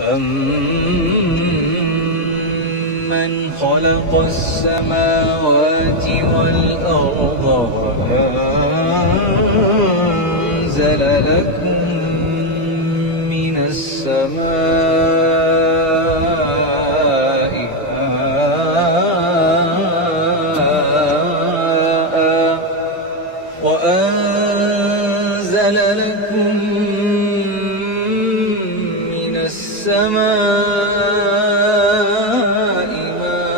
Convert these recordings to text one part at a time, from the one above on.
أَمَّنْ خَلَقَ السَّمَاوَاتِ وَالْأَرْضَ وَأَنزَلَ لَكُم مِّنَ السَّمَاءِ مَاءً وَأَنزَلَ لَكُم مِّنَ السَّمَاءِ مَاءً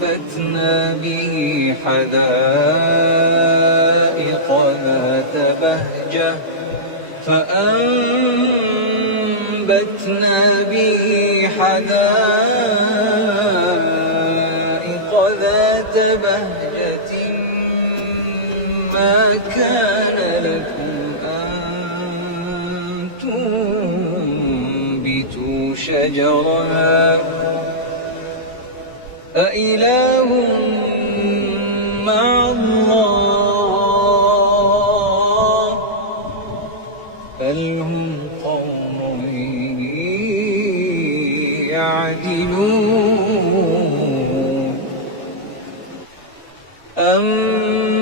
فَأَنبَتْنَا بِهِ حَدَائِقَ ذَاتَ بَهْجَةٍ مَا كَانَ لَكُمْ أَن تُنبِتُوا شَجَرَهَا أَإِلَٰهٌ مَّعَ اللَّهِ بَلْ هُمْ قَوْمٌ يَعْدِلُونَ أَمَّن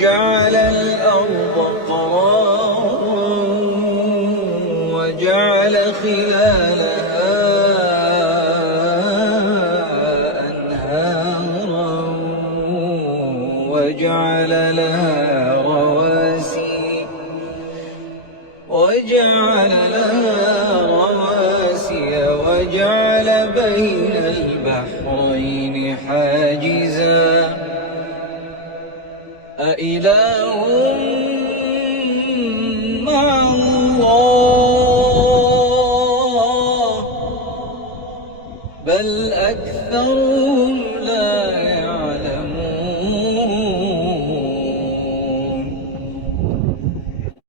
جَعَلَ الْأَرْضَ قَرَارًا وَجَعَلَ خِلَالَهَا أَنْهَارًا وَجَعَلَ لَهَا رواسي وَجَعَلَ بَيْنَ الْبَحْرَيْنِ حَاجِزًا أَإِلَٰهٌ مَّعَ اللَّهِ بَلْ أَكْثَرُهُمْ لَا